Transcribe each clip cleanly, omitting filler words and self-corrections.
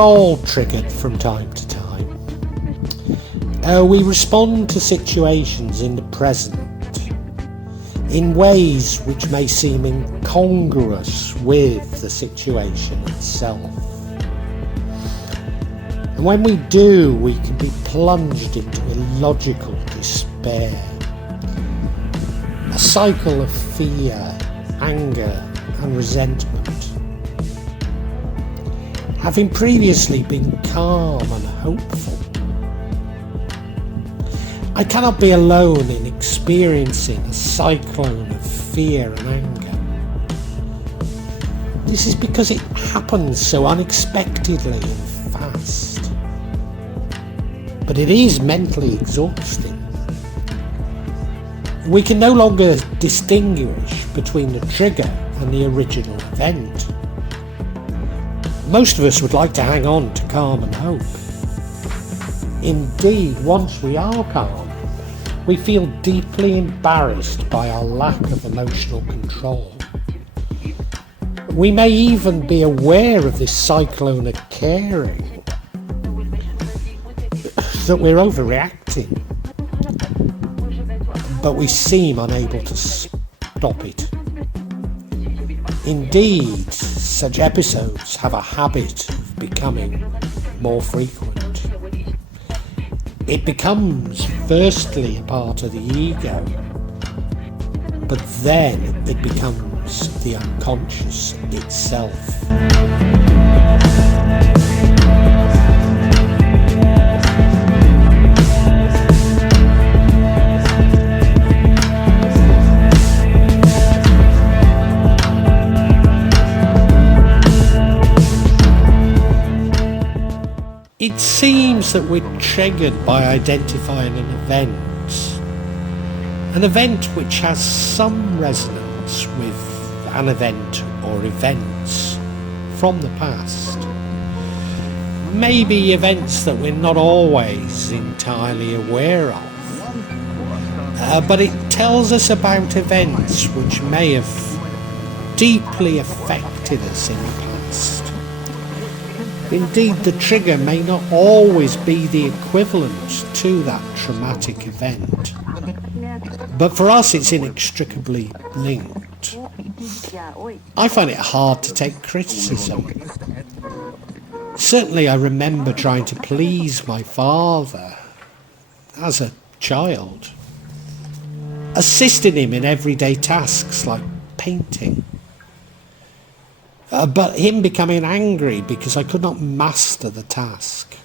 all triggered from time to time. We respond to situations in the present in ways which may seem incongruous with the situation itself. And when we do, we can be plunged into illogical despair. A cycle of fear, anger and resentment. Having previously been calm and hopeful, I cannot be alone in experiencing a cyclone of fear and anger. This is because it happens so unexpectedly and fast. But it is mentally exhausting. We can no longer distinguish between the trigger and the original event. Most of us would like to hang on to calm and hope. Indeed, once we are calm, we feel deeply embarrassed by our lack of emotional control. We may even be aware of this cyclone occurring, that we're overreacting, but we seem unable to stop it. Indeed, such episodes have a habit of becoming more frequent. It becomes firstly a part of the ego, but then it becomes the unconscious itself. It seems that we're triggered by identifying an event which has some resonance with an event or events from the past. Maybe events that we're not always entirely aware of, but it tells us about events which may have deeply affected us in the past. Indeed, the trigger may not always be the equivalent to that traumatic event, but for us it's inextricably linked. I find it hard to take criticism. Certainly I remember trying to please my father as a child, assisting him in everyday tasks like painting. But him becoming angry because I could not master the task.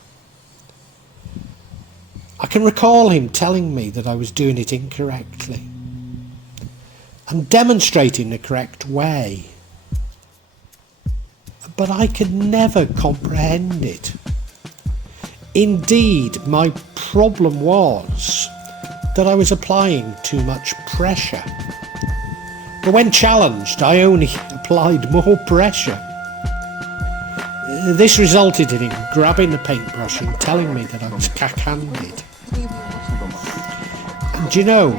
I can recall him telling me that I was doing it incorrectly and demonstrating the correct way. But I could never comprehend it. Indeed, my problem was that I was applying too much pressure. But when challenged, I only applied more pressure. This resulted in him grabbing the paintbrush and telling me that I was cack-handed. And you know,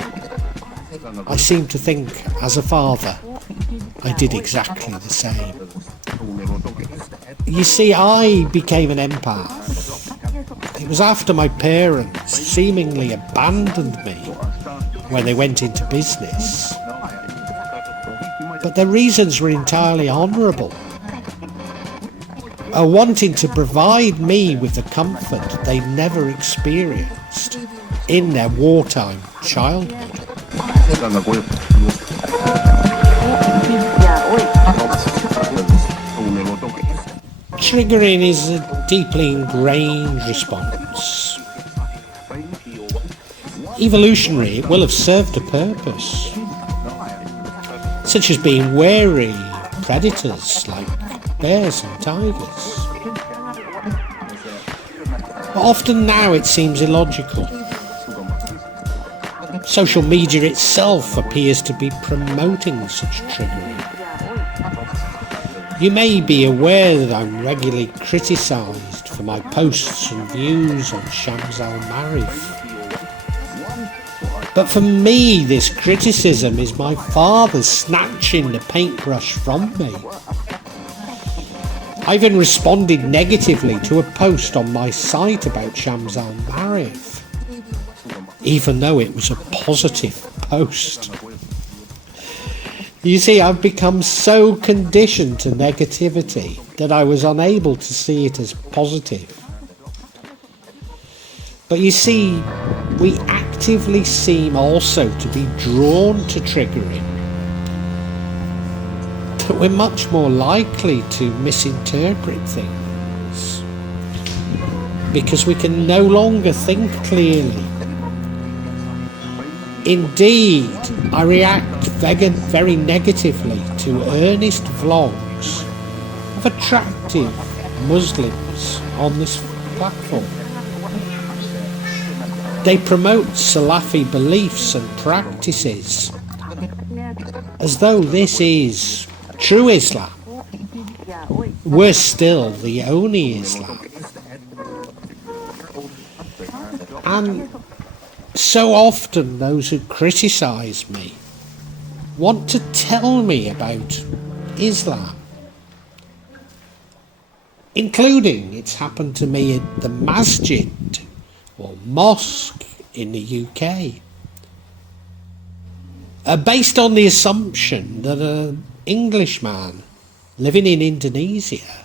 I seem to think as a father, I did exactly the same. You see, I became an empath. It was after my parents seemingly abandoned me when they went into business. But their reasons were entirely honourable, wanting to provide me with the comfort they never experienced in their wartime childhood. Triggering is a deeply ingrained response. Evolutionary, it will have served a purpose, such as being wary of predators like bears and tigers. But often now it seems illogical. Social media itself appears to be promoting such triggering. You may be aware that I'm regularly criticised for my posts and views on Shams al-Marif. But for me, this criticism is my father snatching the paintbrush from me. I even responded negatively to a post on my site about Shams al-Marif, even though it was a positive post. You see, I've become so conditioned to negativity that I was unable to see it as positive. But you see, we actively seem also to be drawn to triggering. That we're much more likely to misinterpret things because we can no longer think clearly. Indeed, I react very negatively to earnest vlogs of attractive Muslims on this platform. They promote Salafi beliefs and practices as though this is true Islam. Worse still, the only Islam. And so often those who criticise me want to tell me about Islam. Including, it's happened to me at the masjid or mosque in the UK. Based on the assumption that an Englishman living in Indonesia,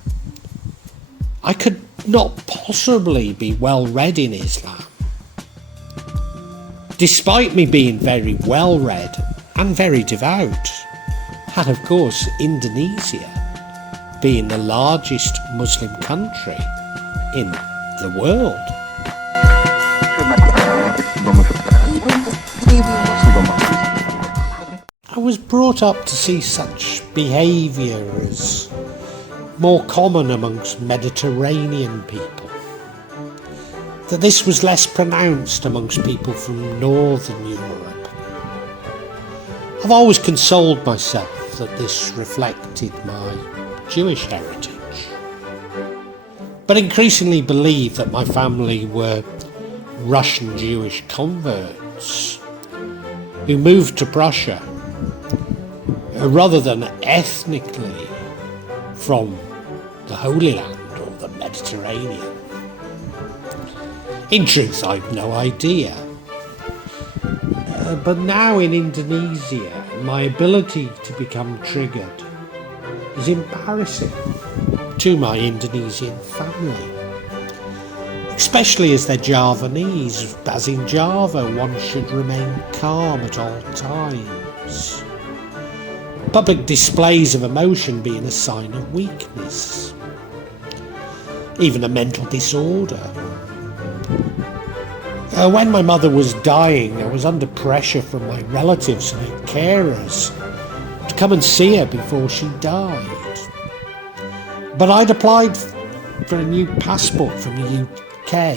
I could not possibly be well read in Islam. Despite me being very well read and very devout, and of course Indonesia being the largest Muslim country in the world. I was brought up to see such behaviour as more common amongst Mediterranean people, that this was less pronounced amongst people from Northern Europe. I've always consoled myself that this reflected my Jewish heritage, but increasingly believe that my family were Russian Jewish converts who moved to Prussia rather than ethnically from the Holy Land or the Mediterranean. In truth, I've no idea. But now in Indonesia, my ability to become triggered is embarrassing to my Indonesian family. Especially as they're Javanese, as in Java, one should remain calm at all times. Public displays of emotion being a sign of weakness, even a mental disorder. When my mother was dying, I was under pressure from my relatives and her carers to come and see her before she died. But I'd applied for a new passport from the UK,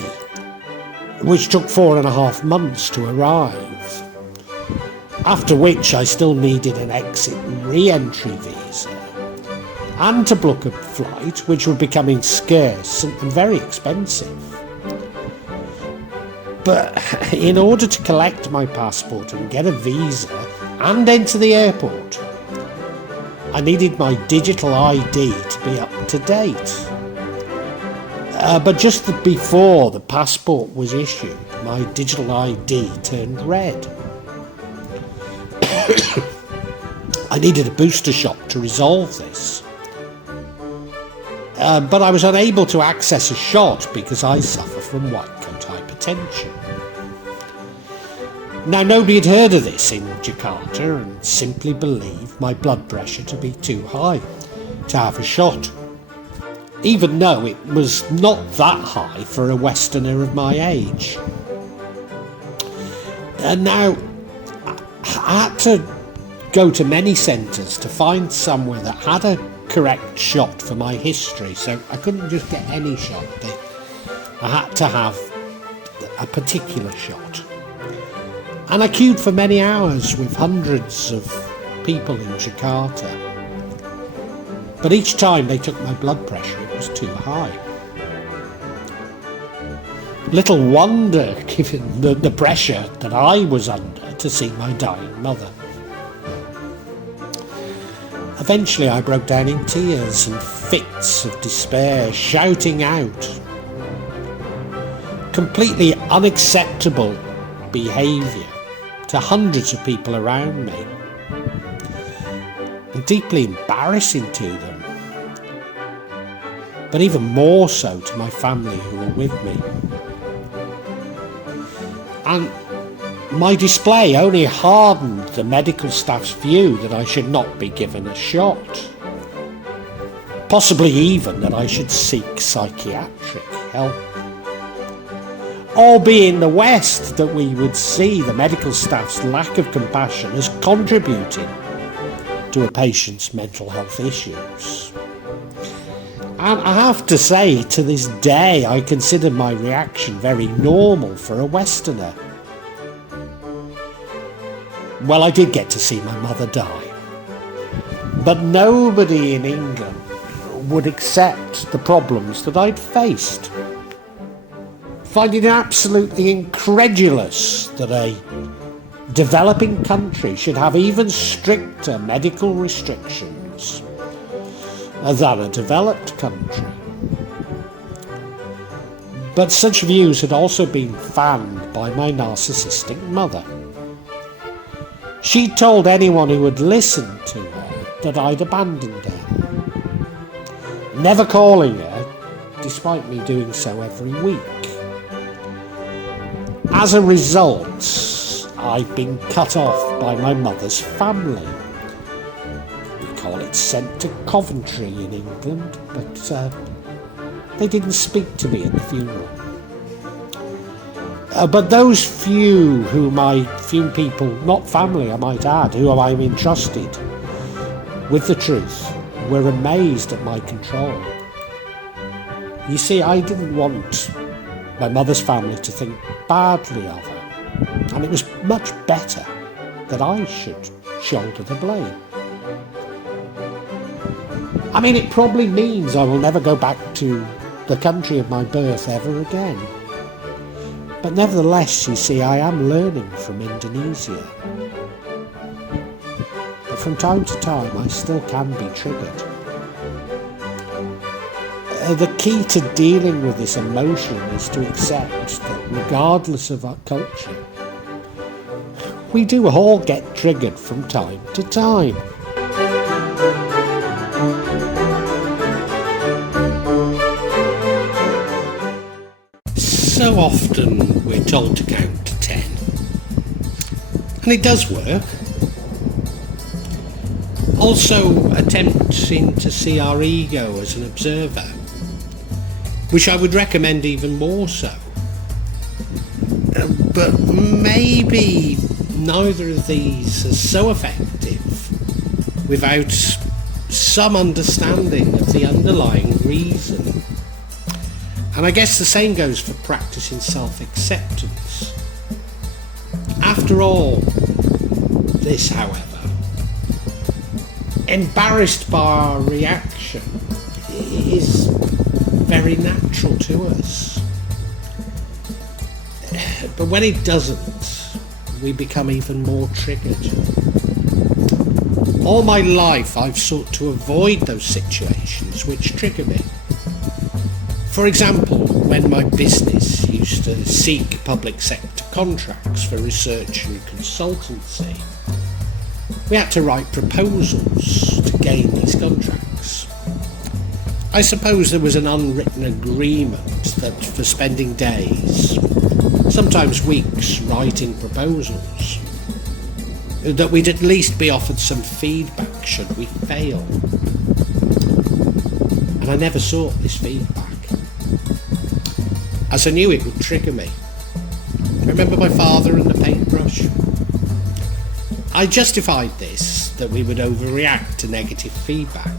which took 4.5 months to arrive, after which I still needed an exit and re-entry visa, and to book a flight which were becoming scarce and very expensive. But in order to collect my passport and get a visa and enter the airport, I needed my digital ID to be up to date. But just before the passport was issued, my digital ID turned red. I needed a booster shot to resolve this. But I was unable to access a shot because I suffer from white coat hypertension. Now, nobody had heard of this in Jakarta and simply believed my blood pressure to be too high to have a shot, even though it was not that high for a Westerner of my age. And now, I had to go to many centres to find somewhere that had a correct shot for my history, so I couldn't just get any shot. I had to have a particular shot. And I queued for many hours with hundreds of people in Jakarta. But each time they took my blood pressure, it was too high. Little wonder, given the pressure that I was under to see my dying mother. Eventually I broke down in tears and fits of despair, shouting out completely unacceptable behaviour to hundreds of people around me, and deeply embarrassing to them, but even more so to my family who were with me. And my display only hardened the medical staff's view that I should not be given a shot, possibly even that I should seek psychiatric help. Albeit in the West that we would see the medical staff's lack of compassion as contributing to a patient's mental health issues. And I have to say, to this day, I consider my reaction very normal for a Westerner. Well, I did get to see my mother die, but nobody in England would accept the problems that I'd faced, finding it absolutely incredulous that a developing country should have even stricter medical restrictions than a developed country. But such views had also been fanned by my narcissistic mother. She told anyone who would listen to her that I'd abandoned her, never calling her, despite me doing so every week. As a result, I've been cut off by my mother's family. We call it sent to Coventry in England, but they didn't speak to me at the funeral. But those few people, not family I might add, whom I'm entrusted with the truth, were amazed at my control. You see, I didn't want my mother's family to think badly of her, and it was much better that I should shoulder the blame. I mean, it probably means I will never go back to the country of my birth ever again. But nevertheless, you see, I am learning from Indonesia. But from time to time, I still can be triggered. The key to dealing with this emotion is to accept that regardless of our culture, we do all get triggered from time to time. So often we're told to count to 10, and it does work. Also attempting to see our ego as an observer, which I would recommend even more so. But maybe neither of these are so effective without some understanding of the underlying reason. And I guess the same goes for practicing self-acceptance. After all this, however, embarrassed by our reaction is very natural to us. But when it doesn't, we become even more triggered. All my life I've sought to avoid those situations which trigger me. For example, when my business used to seek public sector contracts for research and consultancy, we had to write proposals to gain these contracts. I suppose there was an unwritten agreement that for spending days, sometimes weeks, writing proposals, that we'd at least be offered some feedback should we fail. And I never sought this feedback, as I knew it would trigger me. I remember my father and the paintbrush. I justified this, that we would overreact to negative feedback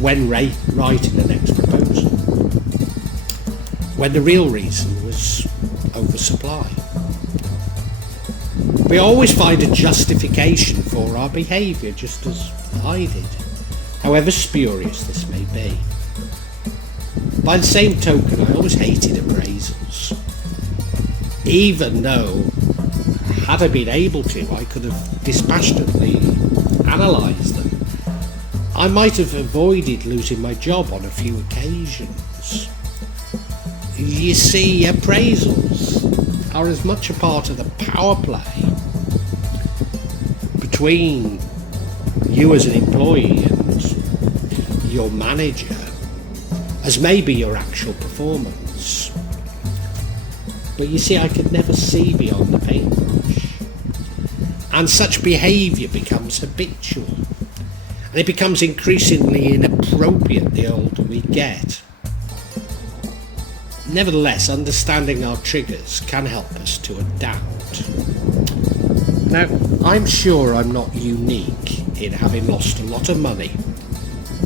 when writing the next proposal, when the real reason was oversupply. We always find a justification for our behaviour, just as I did, however spurious this may be. By the same token, I always hated appraisals, even though, had I been able to, I could have dispassionately analysed them I might have avoided losing my job on a few occasions. You see, appraisals are as much a part of the power play between you as an employee and your manager as maybe your actual performance. But you see, I could never see beyond the paintbrush, and such behaviour becomes habitual, and it becomes increasingly inappropriate the older we get. Nevertheless, understanding our triggers can help us to adapt. Now, I'm sure I'm not unique in having lost a lot of money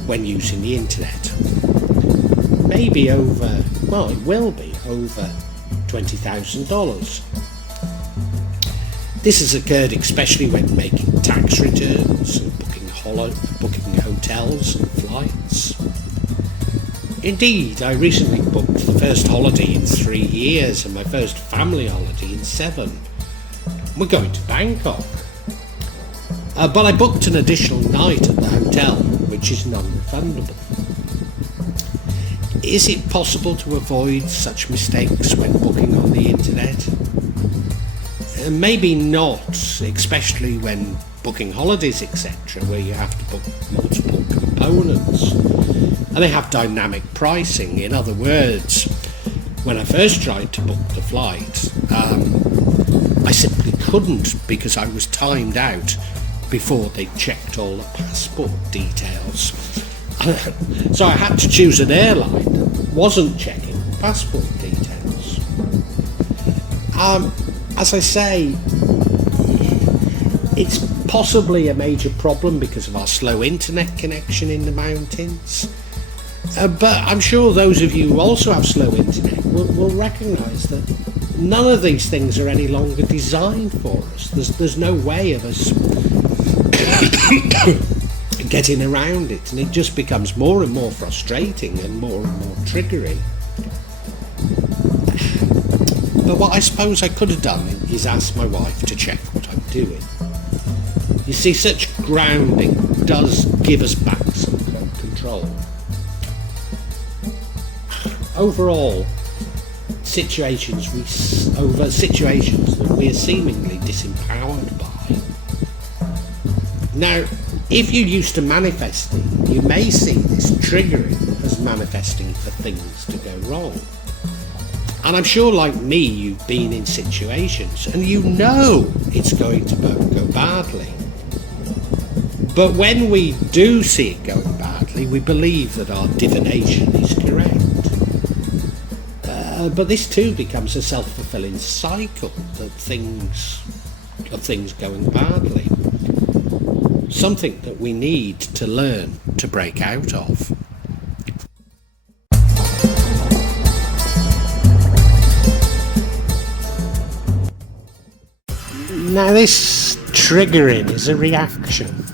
when using the internet. Maybe over, well, it will be over $20,000. This has occurred especially when making tax returns and booking hotels and flights. Indeed, I recently booked the first holiday in 3 years and my first family holiday in 7. We're going to Bangkok. But I booked an additional night at the hotel, which is non-refundable. Is it possible to avoid such mistakes when booking on the internet? Maybe not, especially when booking holidays, etc., where you have to book multiple components and they have dynamic pricing. In other words, when I first tried to book the flight, I simply couldn't because I was timed out before they checked all the passport details. So I had to choose an airline that wasn't checking passport details. As I say, it's possibly a major problem because of our slow internet connection in the mountains. But I'm sure those of you who also have slow internet will recognise that none of these things are any longer designed for us. There's no way of us getting around it, and it just becomes more and more frustrating and more triggering. But what I suppose I could have done is ask my wife to check what I'm doing. You see, such grounding does give us back some control. Overall, situations that we are seemingly disempowered by. Now, if you're used to manifesting, you may see this triggering as manifesting for things to go wrong. And I'm sure, like me, you've been in situations and you know it's going to go badly. But when we do see it going badly, we believe that our divination is correct. But this too becomes a self-fulfilling cycle of things going badly. Something that we need to learn to break out of. Now, this triggering is a reaction,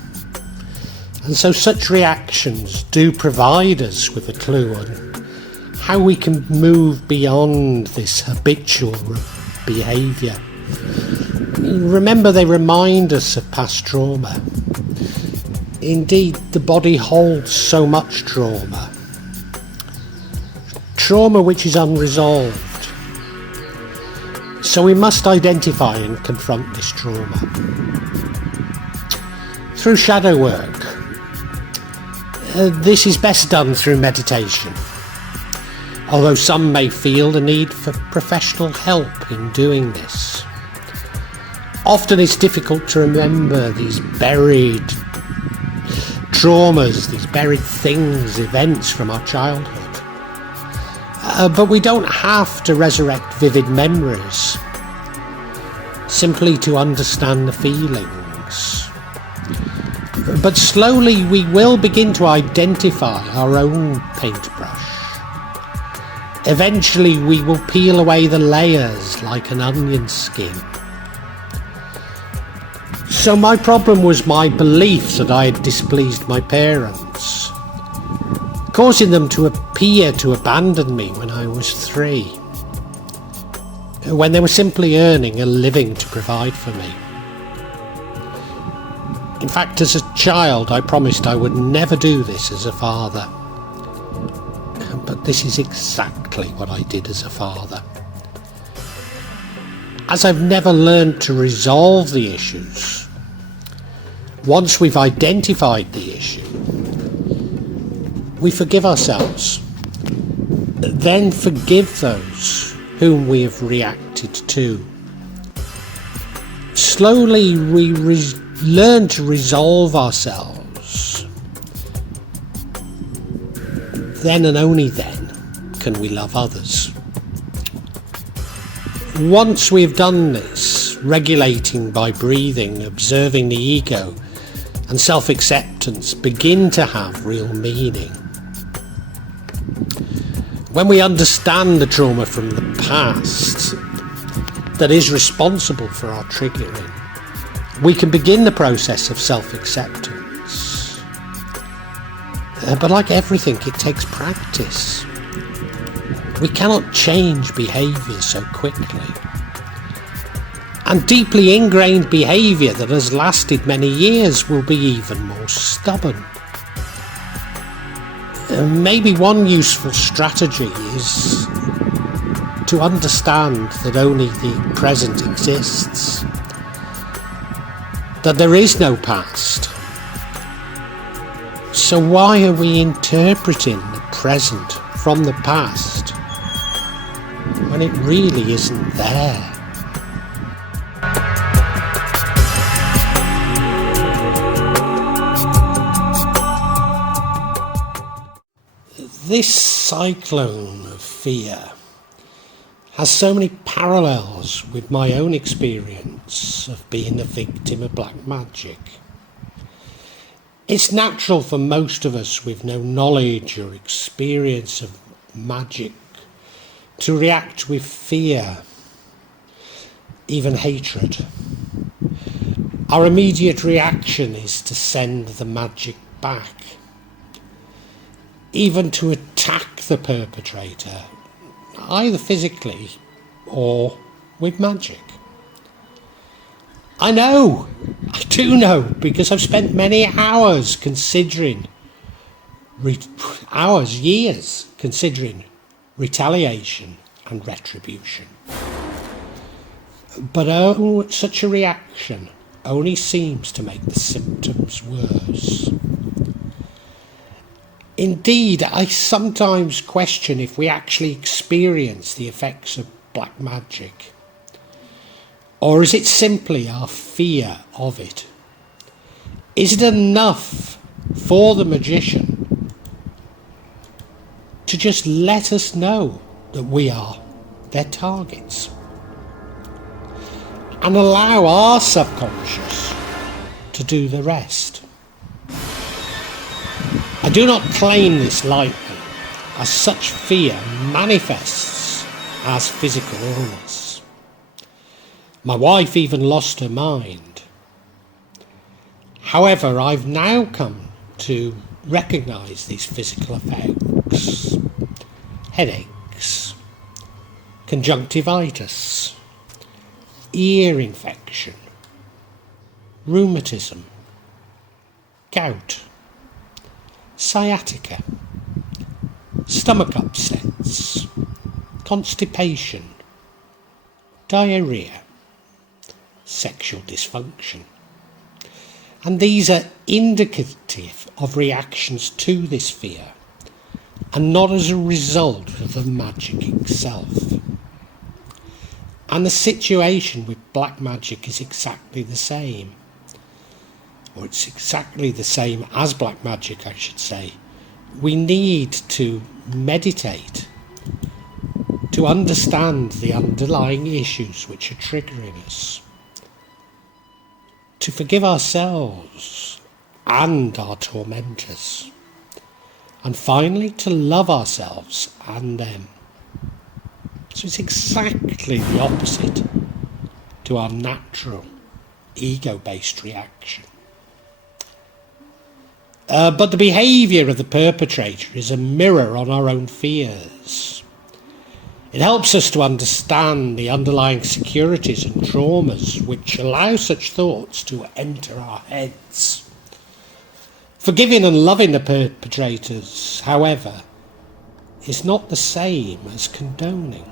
and so such reactions do provide us with a clue on how we can move beyond this habitual behaviour. Remember, they remind us of past trauma. Indeed, the body holds so much trauma which is unresolved. So we must identify and confront this trauma. Through shadow work. This is best done through meditation, although some may feel the need for professional help in doing this. Often it's difficult to remember these buried traumas, these buried things, events from our childhood. But we don't have to resurrect vivid memories, simply to understand the feelings. But slowly we will begin to identify our own paintbrush. Eventually we will peel away the layers like an onion skin. So my problem was my belief that I had displeased my parents, causing them to appear to abandon me when I was 3, when they were simply earning a living to provide for me. In fact, as a child, I promised I would never do this as a father. But this is exactly what I did as a father. As I've never learned to resolve the issues, once we've identified the issue, we forgive ourselves, then forgive those whom we have reacted to. Slowly we learn to resolve ourselves. Then and only then can we love others. Once we've done this, regulating by breathing, observing the ego, and self-acceptance begin to have real meaning. When we understand the trauma from the past that is responsible for our triggering, we can begin the process of self-acceptance. But like everything, it takes practice. We cannot change behaviour so quickly. And deeply ingrained behaviour that has lasted many years will be even more stubborn. Maybe one useful strategy is to understand that only the present exists, that there is no past. So why are we interpreting the present from the past when it really isn't there? This cyclone of fear has so many parallels with my own experience of being a victim of black magic. It's natural for most of us with no knowledge or experience of magic to react with fear, even hatred. Our immediate reaction is to send the magic back, even to attack the perpetrator, either physically or with magic. I do know, because I've spent many hours considering, years considering retaliation and retribution. But such a reaction only seems to make the symptoms worse. Indeed, I sometimes question if we actually experience the effects of black magic. Or is it simply our fear of it? Is it enough for the magician to just let us know that we are their targets and allow our subconscious to do the rest? I do not claim this lightly, as such fear manifests as physical illness. My wife even lost her mind. However, I've now come to recognise these physical effects: headaches, conjunctivitis, ear infection, rheumatism, gout, sciatica, stomach upsets, constipation, diarrhea, sexual dysfunction. And these are indicative of reactions to this fear, and not as a result of the magic itself. And the situation with black magic is exactly the same. Or it's exactly the same as black magic, I should say. We need to meditate to understand the underlying issues which are triggering us, to forgive ourselves and our tormentors, and finally to love ourselves and them. So it's exactly the opposite to our natural ego-based reaction. But the behaviour of the perpetrator is a mirror on our own fears. It helps us to understand the underlying securities and traumas which allow such thoughts to enter our heads. Forgiving and loving the perpetrators, however, is not the same as condoning.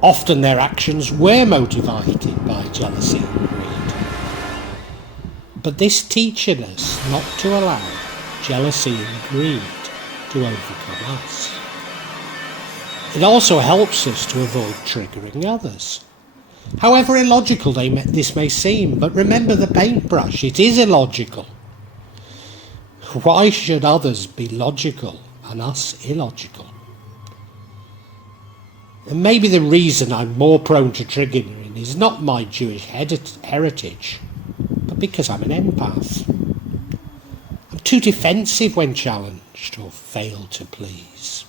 Often their actions were motivated by jealousy and greed. But this teaches us not to allow jealousy and greed to overcome us. It also helps us to avoid triggering others. However illogical this may seem, but remember the paintbrush, it is illogical. Why should others be logical and us illogical? And maybe the reason I'm more prone to triggering is not my Jewish heritage, but because I'm an empath. I'm too defensive when challenged or fail to please.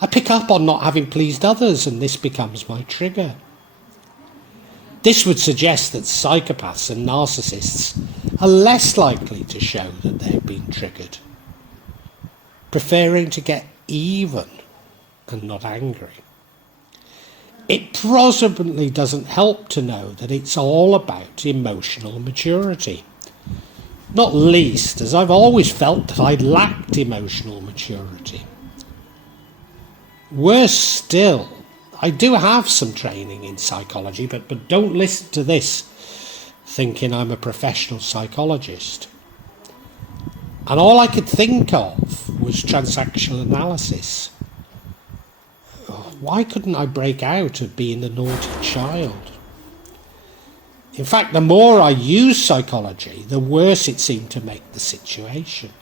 I pick up on not having pleased others, and this becomes my trigger. This would suggest that psychopaths and narcissists are less likely to show that they've been triggered, preferring to get even and not angry. It possibly doesn't help to know that it's all about emotional maturity. Not least as I've always felt that I lacked emotional maturity. Worse still, I do have some training in psychology, but don't listen to this thinking I'm a professional psychologist. And all I could think of was transactional analysis. Why couldn't I break out of being the naughty child? In fact, the more I used psychology, the worse it seemed to make the situation.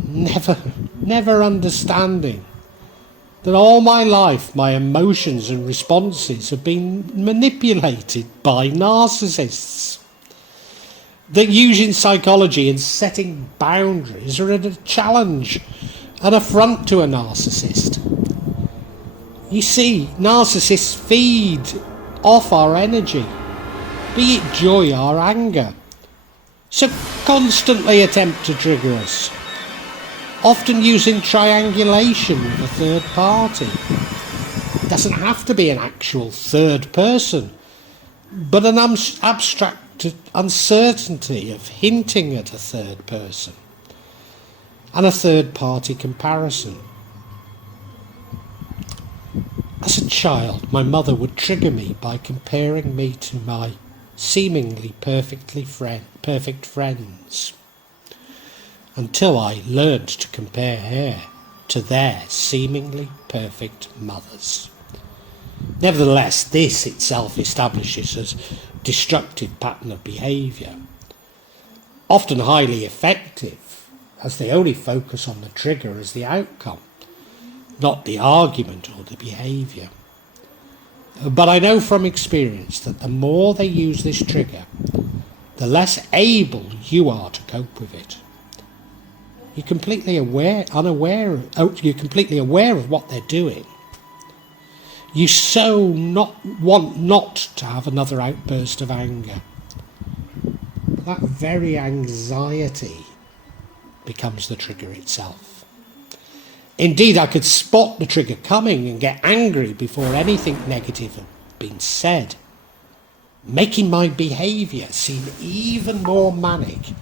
Never understanding that all my life my emotions and responses have been manipulated by narcissists. That using psychology and setting boundaries are a challenge, an affront to a narcissist. You see, narcissists feed off our energy, be it joy or anger, so constantly attempt to trigger us, often using triangulation with a third party. It doesn't have to be an actual third person, but an abstract uncertainty of hinting at a third person and a third party comparison. As a child, my mother would trigger me by comparing me to my seemingly perfect friends, until I learned to compare her to their seemingly perfect mothers. Nevertheless, this itself establishes a destructive pattern of behaviour, often highly effective, as they only focus on the trigger as the outcome, not the argument or the behaviour. But I know from experience that the more they use this trigger, the less able you are to cope with it. You're completely aware of what they're doing. You so want not to have another outburst of anger. But that very anxiety becomes the trigger itself. Indeed, I could spot the trigger coming and get angry before anything negative had been said, making my behaviour seem even more manic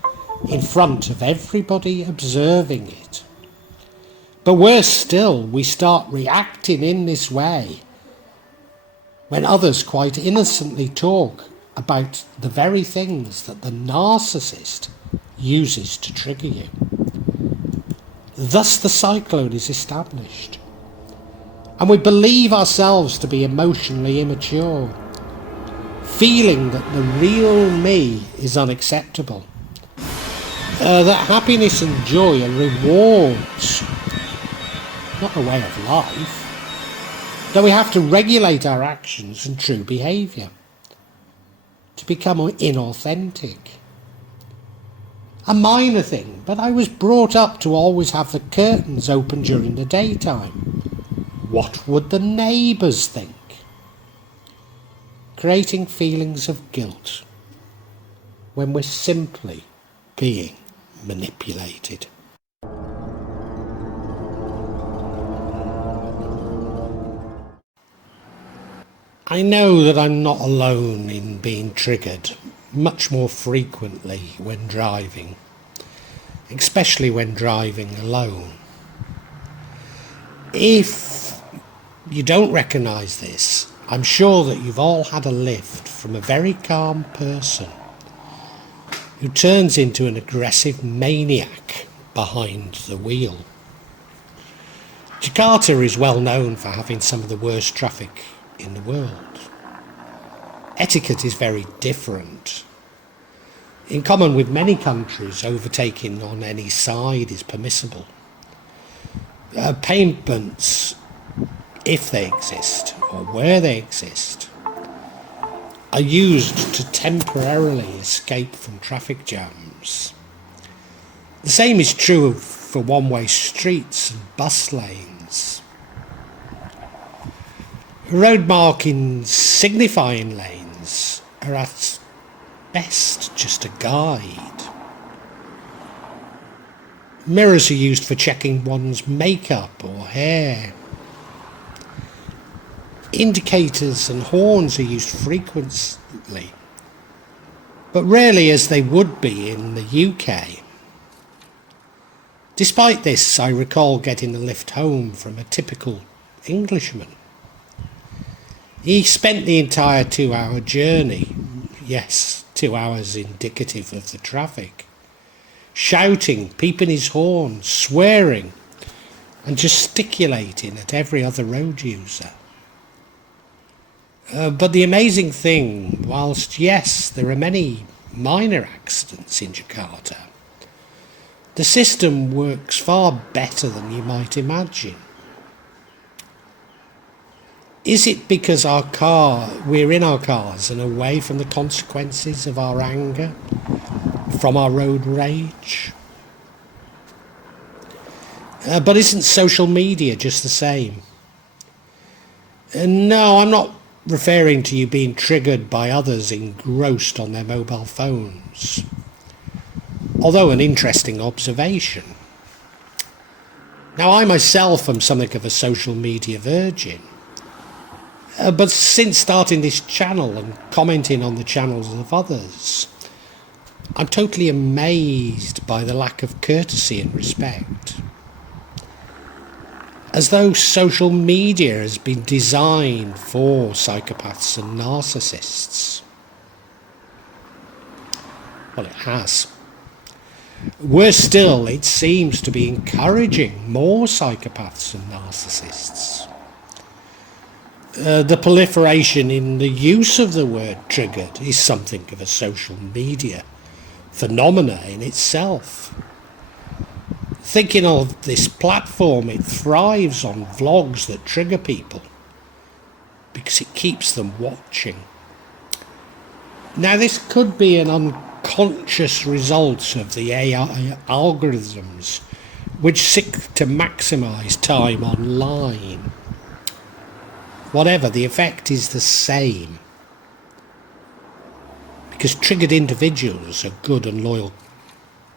in front of everybody observing it. But worse still, we start reacting in this way when others quite innocently talk about the very things that the narcissist uses to trigger you. Thus the cyclone is established, and we believe ourselves to be emotionally immature, feeling that the real me is unacceptable, that happiness and joy are rewards, not a way of life, that we have to regulate our actions and true behaviour to become inauthentic. A minor thing, but I was brought up to always have the curtains open during the daytime. What would the neighbours think? Creating feelings of guilt when we're simply being manipulated. I know that I'm not alone in being triggered much more frequently when driving, especially when driving alone. If you don't recognise this, I'm sure that you've all had a lift from a very calm person who turns into an aggressive maniac behind the wheel. Jakarta is well known for having some of the worst traffic in the world. Etiquette is very different. In common with many countries, overtaking on any side is permissible. Payments, if they exist, or where they exist, are used to temporarily escape from traffic jams. The same is true for one-way streets and bus lanes. Road markings signifying lanes are at best just a guide. Mirrors are used for checking one's makeup or hair. Indicators and horns are used frequently, but rarely as they would be in the UK. Despite this, I recall getting a lift home from a typical Englishman. He spent the entire 2-hour journey, yes, 2 hours indicative of the traffic, shouting, peeping his horn, swearing, and gesticulating at every other road user. But the amazing thing, whilst yes, there are many minor accidents in Jakarta, the system works far better than you might imagine. Is it because we're in our cars and away from the consequences of our anger, from our road rage? But isn't social media just the same? No, I'm not referring to you being triggered by others engrossed on their mobile phones. Although an interesting observation. Now, I myself am something of a social media virgin. But since starting this channel and commenting on the channels of others, I'm totally amazed by the lack of courtesy and respect. As though social media has been designed for psychopaths and narcissists. Well, it has. Worse still, it seems to be encouraging more psychopaths and narcissists. The proliferation in the use of the word triggered is something of a social media phenomena in itself. Thinking of this platform, it thrives on vlogs that trigger people because it keeps them watching. Now, this could be an unconscious result of the AI algorithms which seek to maximise time online. Whatever, the effect is the same. Because triggered individuals are good and loyal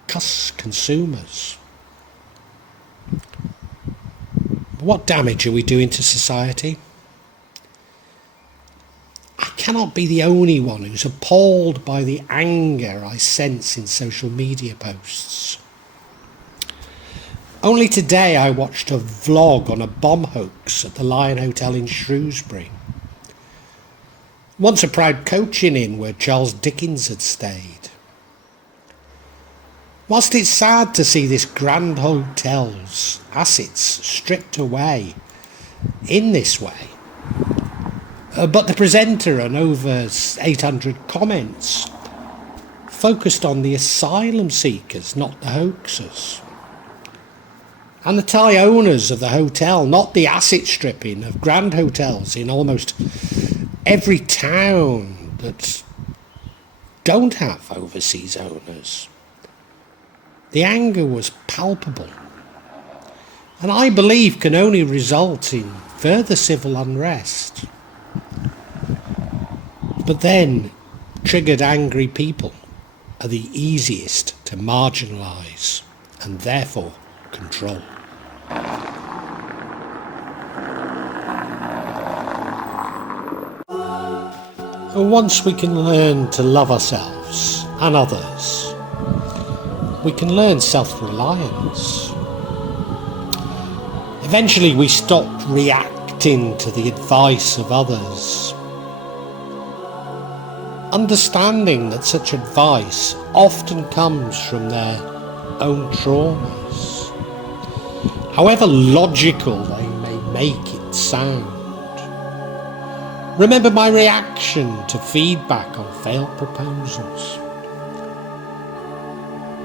consumers. What damage are we doing to society? I cannot be the only one who's appalled by the anger I sense in social media posts. Only today I watched a vlog on a bomb hoax at the Lion Hotel in Shrewsbury. Once a proud coaching inn where Charles Dickens had stayed. Whilst it's sad to see this grand hotel's assets stripped away in this way, but the presenter and over 800 comments focused on the asylum seekers, not the hoaxers. And the Thai owners of the hotel, not the asset stripping of grand hotels in almost every town that don't have overseas owners. The anger was palpable, and I believe can only result in further civil unrest. But then, triggered angry people are the easiest to marginalise and therefore control. Once we can learn to love ourselves and others, we can learn self-reliance. Eventually we stop reacting to the advice of others, understanding that such advice often comes from their own traumas, however logical they may make it sound. Remember my reaction to feedback on failed proposals.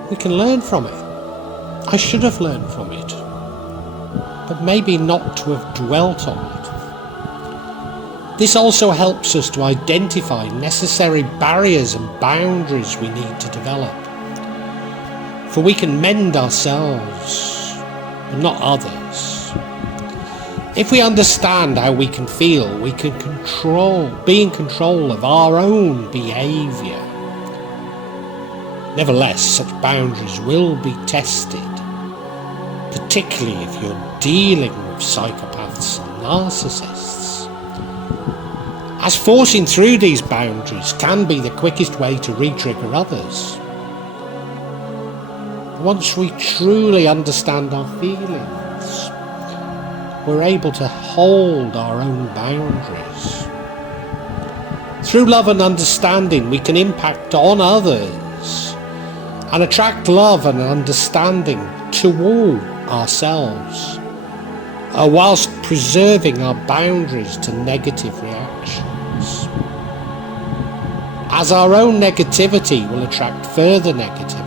We can learn from it. I should have learned from it, but maybe not to have dwelt on it. This also helps us to identify necessary barriers and boundaries we need to develop. For we can mend ourselves, but not others. If we understand how we can feel, we can be in control of our own behaviour. Nevertheless, such boundaries will be tested, particularly if you're dealing with psychopaths and narcissists, as forcing through these boundaries can be the quickest way to re-trigger others. Once we truly understand our feelings, we're able to hold our own boundaries. Through love and understanding, we can impact on others and attract love and understanding toward ourselves, whilst preserving our boundaries to negative reactions. As our own negativity will attract further negativity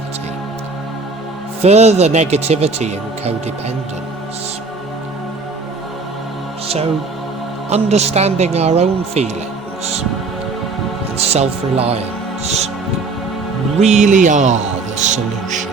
and codependence. So, understanding our own feelings and self-reliance really are the solution.